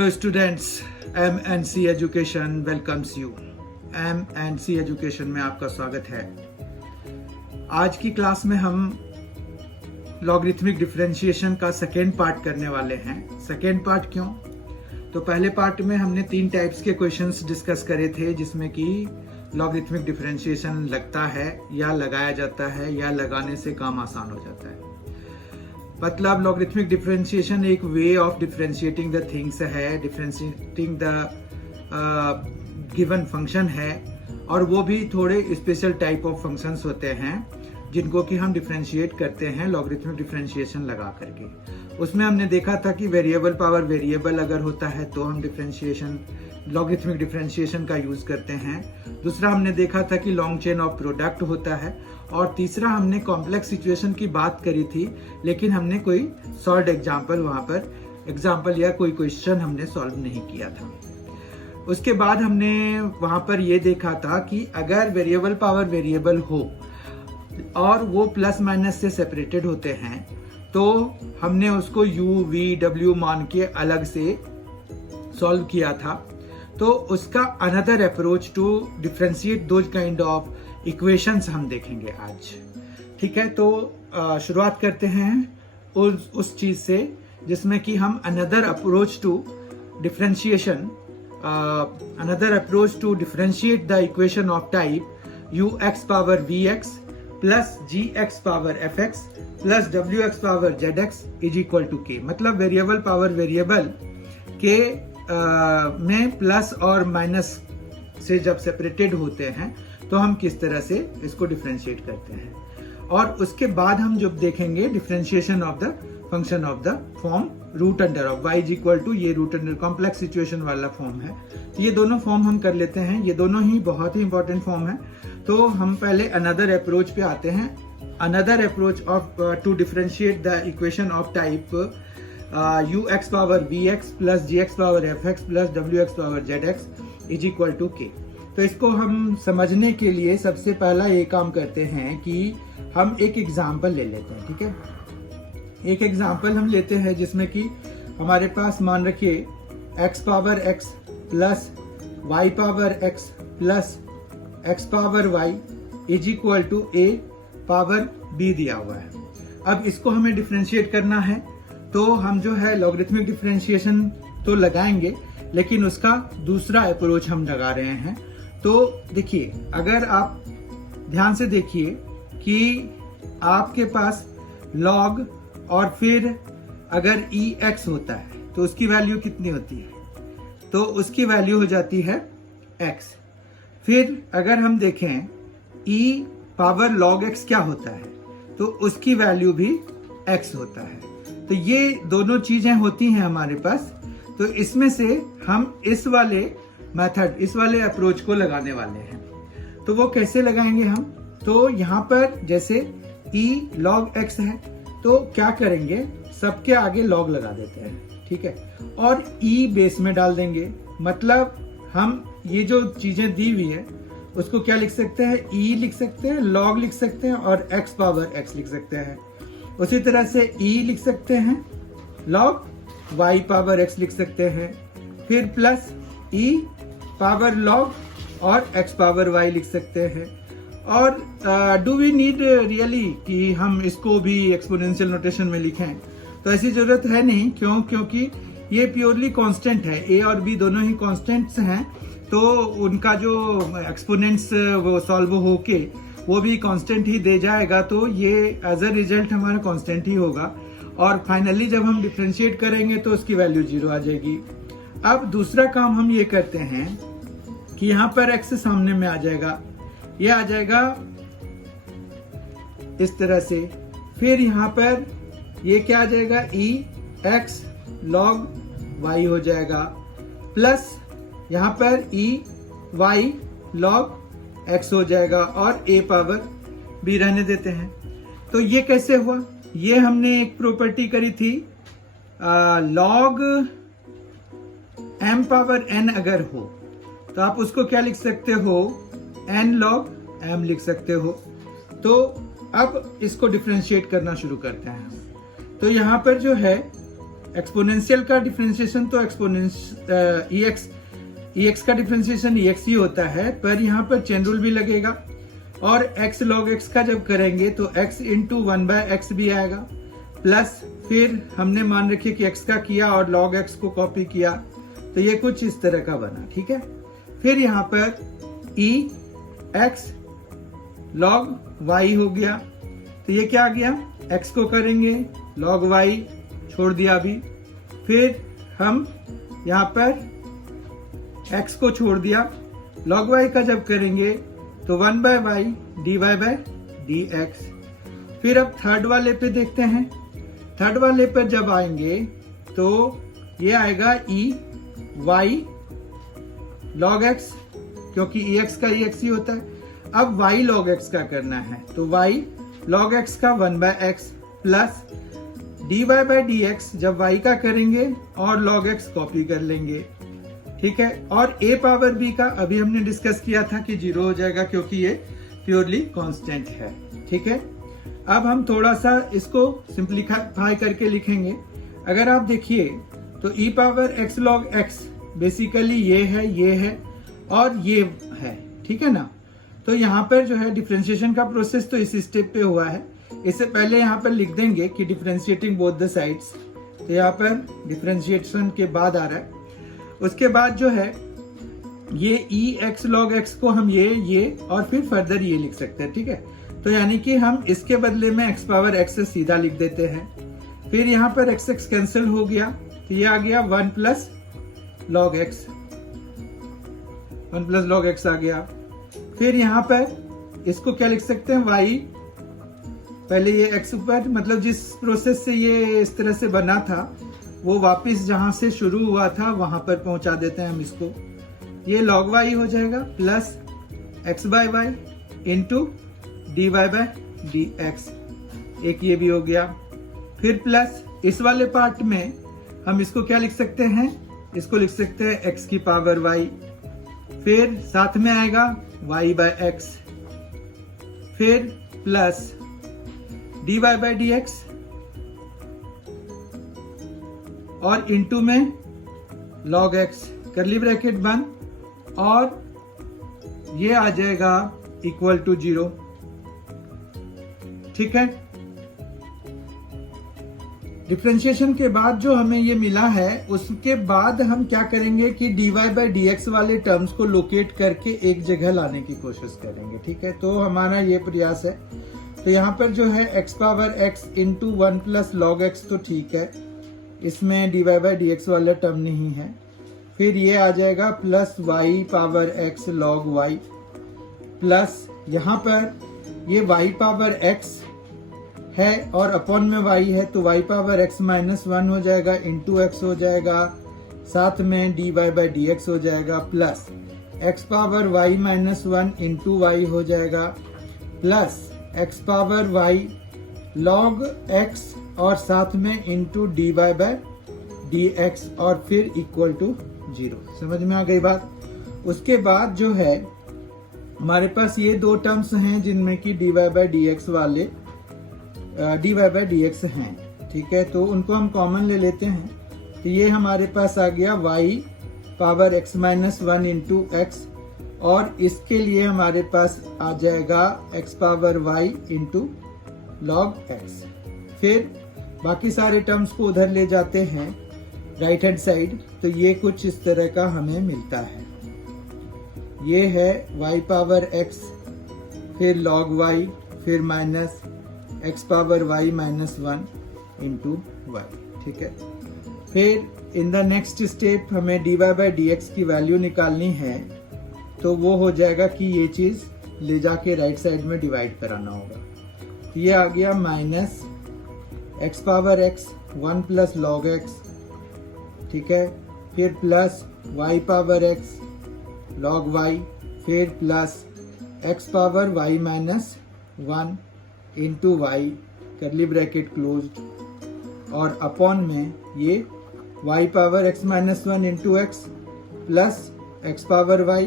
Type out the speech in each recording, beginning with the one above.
Hello students, MNC education welcomes you. MNC education में आपका स्वागत है। आज की क्लास में हम लॉगरिथमिक डिफरेंशिएशन का सेकेंड पार्ट करने वाले हैं। सेकेंड पार्ट क्यों? तो पहले पार्ट में हमने 3 टाइप्स के क्वेश्चंस डिस्कस करे थे, जिसमें कि लॉगरिथमिक डिफरेंशिएशन लगता है या लगाया जाता है या लगाने से काम आसान हो जाता है। मतलब लॉगरिथमिक डिफरेंशिएशन एक way of differentiating the things है, डिफरेंशिएटिंग द गिवन फंक्शन है, और वो भी थोड़े स्पेशल टाइप ऑफ फंक्शंस होते हैं जिनको कि हम डिफरेंशिएट करते हैं लॉगरिथमिक डिफरेंशिएशन लगा करके। उसमें हमने देखा था कि वेरिएबल पावर वेरिएबल अगर होता है तो हम डिफरेंशिएशन लॉगरिथमिक डिफरेंशिएशन का यूज करते हैं। दूसरा हमने देखा था कि लॉन्ग चेन ऑफ प्रोडक्ट होता है, और तीसरा हमने कॉम्प्लेक्स सिचुएशन की बात करी थी, लेकिन हमने कोई सॉल्व एग्जाम्पल वहां पर एग्जाम्पल या कोई क्वेश्चन हमने सॉल्व नहीं किया था। उसके बाद हमने वहां पर यह देखा था कि अगर वेरिएबल पावर वेरिएबल हो और वो प्लस माइनस से सेपरेटेड होते हैं तो हमने उसको u, v, w मान के अलग से सॉल्व किया था। तो उसका another approach to differentiate those kind of equations हम देखेंगे आज। ठीक है, तो शुरुआत करते हैं उस चीज से जिसमें कि हम another approach to differentiation differentiate the equation of type ux power vx plus gx power fx plus wx power zx is equal to k। मतलब वेरिएबल पावर वेरिएबल के में प्लस और माइनस से जब सेपरेटेड होते हैं तो हम किस तरह से इसको डिफरेंशिएट करते हैं। और उसके बाद हम जब देखेंगे differentiation of the function of the form root under of y is equal to, ये रूट अंडर कॉम्प्लेक्स सिचुएशन वाला फॉर्म है। तो ये दोनों फॉर्म हम कर लेते हैं, ये दोनों ही बहुत ही इंपॉर्टेंट फॉर्म है। तो हम पहले अनदर अप्रोच पे आते हैं। Another approach of to differentiate the equation of type ux power vx plus gx power fx plus wx power zx is equal to k। तो इसको हम समझने के लिए सबसे पहला ये काम करते हैं कि हम एक एग्जाम्पल ले लेते हैं। ठीक है, एक एग्जाम्पल हम लेते हैं जिसमें कि हमारे पास मान रखिए x power x plus y power x plus x power y is equal to a power b दिया हुआ है। अब इसको हमें डिफरेंशिएट करना है, तो हम जो है लॉगरिथमिक डिफरेंशिएशन तो लगाएंगे, लेकिन उसका दूसरा अप्रोच हम लगा रहे हैं। तो देखिए, अगर आप ध्यान से देखिए कि आपके पास log और फिर अगर ex होता है तो उसकी वैल्यू कितनी होती है? तो उसकी वैल्यू हो जाती है x। फिर अगर हम देखें e पावर log x क्या होता है, तो उसकी वैल्यू भी x होता है। तो ये दोनों चीजें होती हैं हमारे पास। तो इसमें से हम इस वाले मेथड, इस वाले अप्रोच को लगाने वाले हैं। तो वो कैसे लगाएंगे हम? तो यहाँ पर जैसे e log x है तो क्या करेंगे, सबके आगे log लगा देते हैं। ठीक है, और e बेस में डाल देंगे। मतलब हम ये जो चीजें दी हुई है उसको क्या लिख सकते हैं, e लिख सकते हैं, log लिख सकते हैं और x पावर x लिख सकते हैं। उसी तरह से e लिख सकते हैं, log y पावर x लिख सकते हैं, फिर प्लस e पावर log और x पावर y लिख सकते हैं। और डू वी नीड रियली कि हम इसको भी एक्सपोनेंशियल नोटेशन में लिखें? तो ऐसी जरूरत है नहीं। क्यों? क्योंकि ये प्योरली कांस्टेंट है, a और b दोनों ही कांस्टेंट्स हैं, तो उनका जो एक्सपोनेंट्स वो सॉल्व होके वो भी कांस्टेंट ही दे जाएगा। तो ये एज अ रिजल्ट हमारा कांस्टेंट ही होगा, और फाइनली जब हम डिफरेंशिएट करेंगे तो उसकी वैल्यू 0 आ जाएगी। अब दूसरा काम हम ये करते हैं कि यहाँ पर x सामने में आ जाएगा, ये आ जाएगा इस तरह से। फिर यहाँ पर ये क्या आ जाएगा, ex log y हो जाएगा, प्लस यहाँ पर y log x हो जाएगा, और a पावर b रहने देते हैं। तो ये कैसे हुआ? ये हमने एक प्रॉपर्टी करी थी, log m पावर n अगर हो तो आप उसको क्या लिख सकते हो, n log m लिख सकते हो। तो अब इसको डिफरेंशिएट करना शुरू करते हैं। तो यहाँ पर जो है एक्सपोनेंशियल का डिफरेंशिएशन तो EX का डिफरेंशिएशन EX ही होता है, पर यहाँ पर चेन रूल भी लगेगा। और x log x का जब करेंगे तो x इंटू 1/x भी आएगा, प्लस फिर हमने मान रखिए कि x का किया और log x को कॉपी किया, तो ये कुछ इस तरह का बना। ठीक है, फिर यहाँ पर EX log y हो गया, तो ये क्या आ गया, x को करेंगे log y छोड़ दिया अभी, फिर हम यहाँ पर x को छोड़ दिया, log y का जब करेंगे तो 1/y dy/dx। फिर अब थर्ड वाले पे देखते हैं, थर्ड वाले पर जब आएंगे तो ये आएगा y log x, क्योंकि EX का EX ही होता है। अब y log x का करना है, तो y log x का 1/x प्लस dy/dx जब y का करेंगे और log x कॉपी कर लेंगे। ठीक है, और a पावर b का अभी हमने डिस्कस किया था कि 0 हो जाएगा क्योंकि ये प्योरली कांस्टेंट है। ठीक है, अब हम थोड़ा सा इसको सिंप्लीफाई करके लिखेंगे। अगर आप देखिए तो e power x log x basically ये है और ये है। ठीक है ना, तो यहाँ पर जो है डिफरेंशिएशन का प्रोसेस तो इस स्टेप पे हुआ है। इससे पहले यहाँ पर लिख देंगे कि डिफरेंशिएटिंग बोथ द साइड्स, तो यहाँ पर डिफरेंशिएशन के बाद आ रहा है। उसके बाद जो है ये EX log x को हम ये और फिर फर्दर ये लिख सकते हैं। ठीक है, तो यानी कि हम इसके बदले में x पावर x से सीधा लिख देते हैं। फिर यहाँ पर x कैंसिल हो गया, तो ये आ गया 1 plus log x, 1 plus log x आ गया। फिर यहाँ पर इसको क्या लिख सकते हैं, y, पहले ये x ऊपर, मतलब जिस प्रोसेस से ये इस तरह से बना था वो वापस जहां से शुरू हुआ था वहां पर पहुंचा देते हैं हम इसको। ये log y हो जाएगा प्लस x/y इंटू dy/dx, एक ये भी हो गया। फिर प्लस इस वाले पार्ट में हम इसको क्या लिख सकते हैं, इसको लिख सकते हैं x की पावर y, फिर साथ में आएगा y/x, फिर प्लस dy/dx और इंटू में log x, करली ब्रैकेट बंद, और ये आ जाएगा इक्वल टू 0। ठीक है, डिफरेंशिएशन के बाद जो हमें ये मिला है उसके बाद हम क्या करेंगे कि dy/dx वाले टर्म्स को लोकेट करके एक जगह लाने की कोशिश करेंगे। ठीक है, तो हमारा ये प्रयास है। तो यहाँ पर जो है x power x into 1 plus log x तो ठीक है, इसमें dy/dx वाला टर्म नहीं है। फिर ये आ जाएगा plus y power x log y, plus यहाँ पर ये y पावर x है और अपॉन में y है, तो y पावर x माइनस 1 हो जाएगा, इंटू x हो जाएगा, साथ में dy/dx हो जाएगा, plus x power y minus 1 into y हो जाएगा, plus x power y log x और साथ में इंटू dy/dx और फिर इक्वल टू 0। समझ में आ गई बात। उसके बाद जो है हमारे पास ये दो टर्म्स हैं जिनमें कि dy/dx वाले dy/dx हैं। ठीक है, तो उनको हम कॉमन ले लेते हैं, तो ये हमारे पास आ गया y power x minus 1 into x, और इसके लिए हमारे पास आ जाएगा x power y into log x। फिर बाकी सारे टर्म्स को उधर ले जाते हैं राइट हैंड साइड, तो ये कुछ इस तरह का हमें मिलता है। ये है y पावर x, फिर log y, फिर minus x power y minus 1 into y। ठीक है, फिर इन द नेक्स्ट स्टेप हमें dy/dx की वैल्यू निकालनी है, तो वो हो जाएगा कि ये चीज ले जाके राइट साइड में डिवाइड कराना होगा। तो ये आ गया minus x power x 1 plus log x। ठीक है, फिर plus y power x log y, फिर plus x power y minus 1 into y, करली ब्रैकेट क्लोज्ड, और अपॉन में ये y power x minus 1 into x plus x power y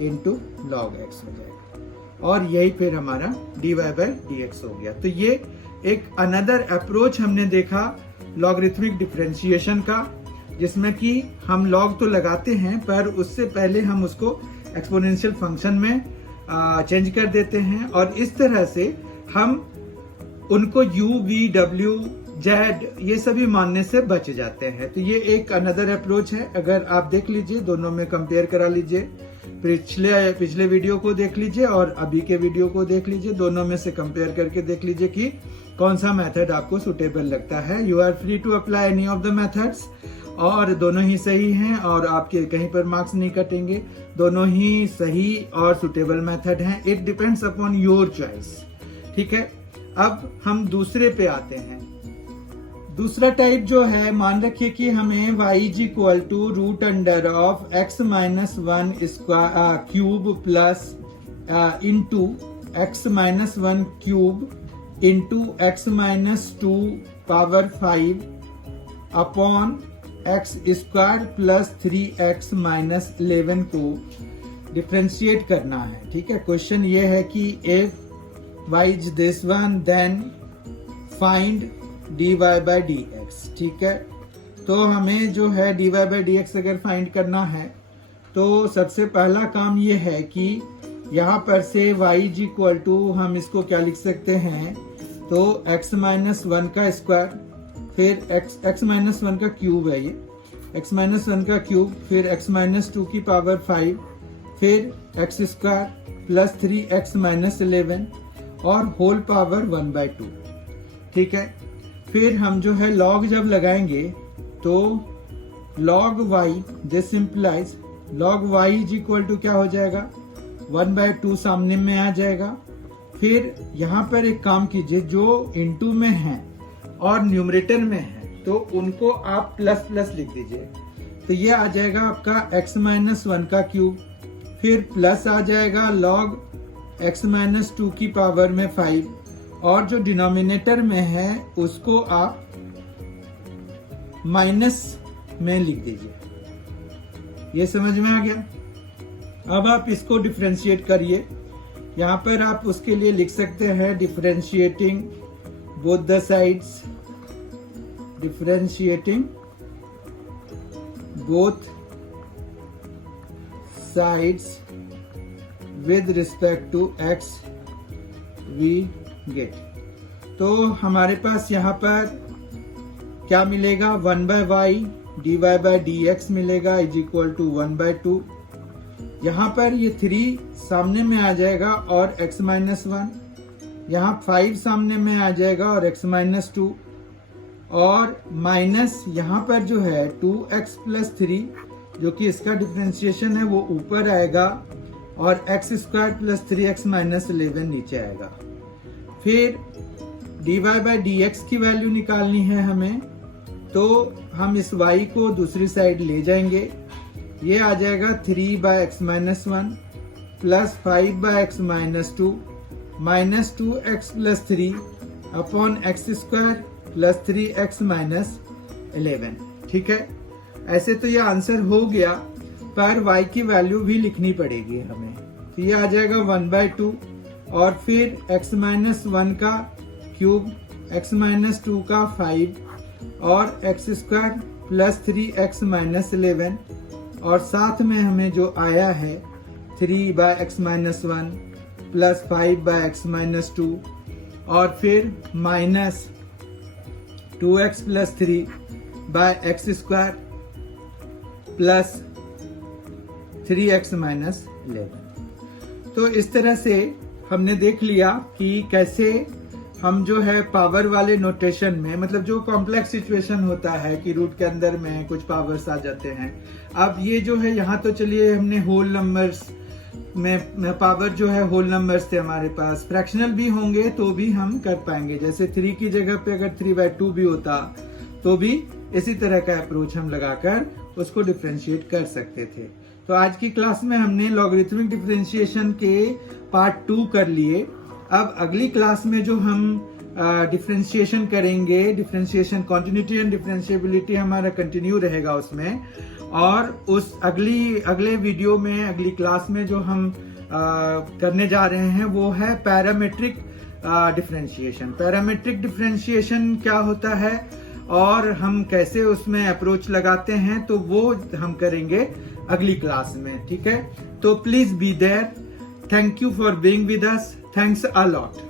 into log x हो जाएगा, और यही फिर हमारा dy/dx हो गया। तो ये एक अनदर अप्रोच हमने देखा लॉगरिथमिक डिफरेंशिएशन का, जिसमें कि हम लॉग तो लगाते हैं पर उससे पहले हम उसको एक्सपोनेंशियल फंक्शन में चेंज कर देते हैं, और इस तरह से हम उनको u, v, w, z ये सभी मानने से बच जाते हैं। तो ये एक अनदर अप्रोच है। अगर आप देख लीजिए, दोनों में कंपेयर करा लीजिए, पिछले वीडियो को देख लीजिए और अभी के वीडियो को देख लीजिए, दोनों में से कंपेयर करके देख लीजिए कि कौन सा मेथड आपको सुटेबल लगता है। You are free to apply any of the methods, और दोनों ही सही हैं और आपके कहीं पर मार्क्स नहीं कटेंगे। दोनों ही सही और सुटेबल मेथड हैं। It depends upon your choice. ठीक है, अब हम दूसरे पे आते हैं। दूसरा टाइप जो है, मान रखिए कि हमें y is equal to root under of x minus 1 cube plus into x minus 1 cube into x minus 2 power 5 upon x square plus 3x minus 11 को डिफ्रेंशिएट करना है। ठीक है, क्वेश्चन ये है कि if y is this one then find dy by dx। ठीक है, तो हमें जो है dy by dx अगर फाइंड करना है तो सबसे पहला काम ये है कि यहाँ पर से y इज इक्वल टू, हम इसको क्या लिख सकते हैं, तो x माइनस 1 का स्क्वायर, फिर x माइनस 1 का क्यूब है, ये x माइनस 1 का क्यूब, फिर x माइनस 2 की पावर 5, फिर x square plus 3x minus 11 और होल पावर 1/2। ठीक है, फिर हम जो है लॉग जब लगाएंगे तो log y, this implies log y is equal to क्या हो जाएगा, 1/2 सामने में आ जाएगा। फिर यहाँ पर एक काम कीजिए, जो इनटू में है और न्यूमरेटर में है तो उनको आप प्लस प्लस लिख दीजिए। तो ये आ जाएगा आपका x माइनस 1 का क्यूब, फिर प्लस आ जाएगा log x माइनस 2 की पावर में 5, और जो डिनोमिनेटर में है उसको आप माइनस में लिख दीजिए। ये समझ में आ गया। अब आप इसको डिफरेंशिएट करिए। यहाँ पर आप उसके लिए लिख सकते हैं differentiating both the sides, differentiating both sides with respect to x we get. तो हमारे पास यहाँ पर क्या मिलेगा, 1/y dy by dx मिलेगा इज इक्वल टू 1/2। यहाँ पर ये 3 सामने में आ जाएगा और x माइनस 1, यहाँ 5 सामने में आ जाएगा और x माइनस 2, और माइनस यहाँ पर जो है 2x प्लस 3 जो कि इसका डिफरेंशिएशन है वो ऊपर आएगा, और x square plus 3x minus 11 नीचे आएगा। फिर dy by dx की वैल्यू निकालनी है हमें, तो हम इस y को दूसरी साइड ले जाएंगे। ये आ जाएगा 3/x minus 1 plus 5/x minus 2 minus 2x plus 3 upon x square plus 3x minus 11। ठीक है, ऐसे तो ये आंसर हो गया, पर y की वैल्यू भी लिखनी पड़ेगी हमें। तो ये आ जाएगा 1/2, और फिर x माइनस 1 का क्यूब, x माइनस 2 का 5 और x square plus 3x minus 11, और साथ में हमें जो आया है 3/x minus 1 plus 5/x minus 2, और फिर minus 2x plus 3/x square plus 3x minus 11। तो इस तरह से हमने देख लिया कि कैसे हम जो है पावर वाले नोटेशन में, मतलब जो कॉम्प्लेक्स सिचुएशन होता है कि रूट के अंदर में कुछ पावर्स आ जाते हैं। अब ये जो है यहाँ तो चलिए हमने होल नंबर्स में पावर जो है होल नंबर्स थे हमारे पास, फ्रैक्शनल भी होंगे तो भी हम कर पाएंगे। जैसे 3 की जगह पे अगर 3/2 भी होता तो भी इसी तरह का अप्रोच हम लगाकर उसको डिफरेंशिएट कर सकते थे। तो आज की क्लास में हमने लॉगरिथमिक डिफरेंशिएशन के पार्ट 2 कर लिए। अब अगली क्लास में जो हम डिफरेंशिएशन करेंगे, डिफरेंशिएशन कॉन्टिन्यूटी एंड डिफरेंशिएबिलिटी हमारा कंटिन्यू रहेगा उसमें, और उस अगले वीडियो में, अगली क्लास में जो हम करने जा रहे हैं वो है पैरामेट्रिक डिफरेंशिएशन। पैरामेट्रिक डिफरेंशिएशन क्या होता है और हम कैसे उसमें अप्रोच लगाते हैं तो वो हम करेंगे अगली क्लास में, ठीक है। तो please be there. Thank you for being with us. Thanks a lot.